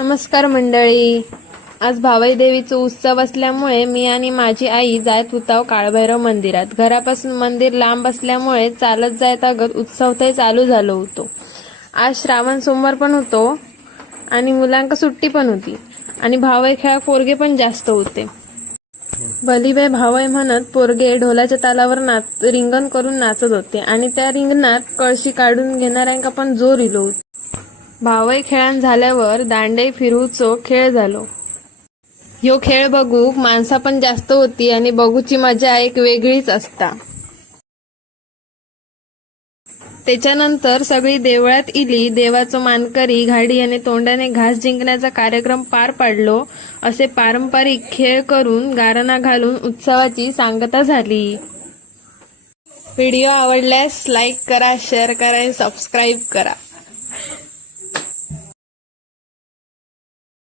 नमस्कार मंडळी। आज भावई देवीचा उत्सव असल्यामुळे मी आणि माझी आई जात होतो काळभैरव मंदिरात। घरापासून मंदिर लांब असल्यामुळे चालत जायत अगत उत्सव ते चालू झालो होतो। आज श्रावण सोमवार पण होतो आणि मुलांका सुट्टी पण होती आणि भावई खेळा पोरगे पण जास्त होते। बलिबाई भावई म्हणत पोरगे ढोलाच्या तालावर रिंगण करून नाचत होते आणि त्या रिंगणात कळशी काढून घेणाऱ्यांका पण जोर इलो होतो। भावई खेळान झाल्यावर दांडे फिरूचो खेळ झालो। ह्यो खेळ बघूक माणसा पण जास्त होती आणि बघूची मजा एक वेगळीच असता। त्याच्यानंतर सगळी देवळात इली। देवाचो मानकरी घाडी आणि तोंडाने घास जिंकण्याचा कार्यक्रम पार पाडलो। असे पारंपरिक खेळ करून गाराणा घालून उत्सवाची सांगता झाली। व्हिडिओ आवडल्यास लाईक करा, शेअर करा आणि सबस्क्राईब करा।